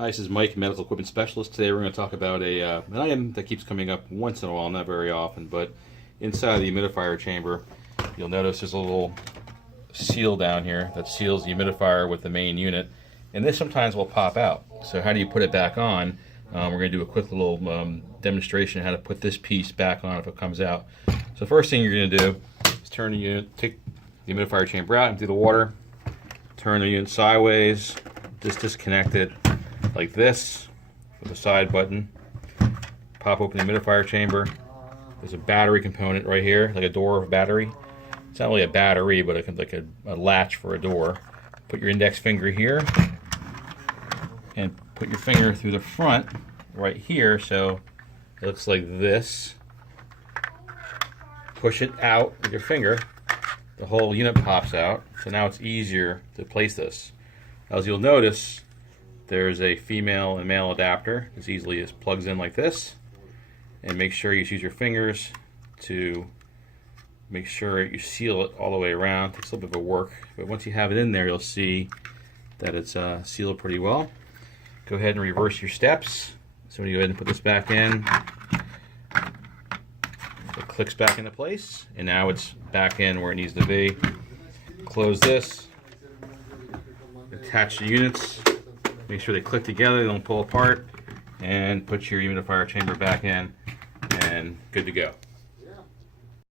Hi, this is Mike, Medical Equipment Specialist. Today we're going to talk about an item that keeps coming up once in a while, not very often, but inside the humidifier chamber, you'll notice there's a little seal down here that seals the humidifier with the main unit, and this sometimes will pop out. So how do you put it back on? We're going to do a quick little demonstration of how to put this piece back on if it comes out. So first thing you're going to do is turn the unit, take the humidifier chamber out, empty the water, turn the unit sideways, just disconnect it like this with a side button. Pop open the humidifier chamber. There's a battery component right here, like a door of battery. It's not really a battery, but like a latch for a door. Put your index finger here and put your finger through the front right here so it looks like this. Push it out with your finger. The whole unit pops out, so now it's easier to place this. As you'll notice, there's a female and male adapter. As easily as plugs in like this. And make sure you use your fingers to make sure you seal it all the way around. It takes a little bit of work, but once you have it in there, you'll see that it's sealed pretty well. Go ahead and reverse your steps. So when you go ahead and put this back in, it clicks back into place, and now it's back in where it needs to be. Close this, attach the units, make sure they click together, they don't pull apart, and put your humidifier chamber back in, and good to go.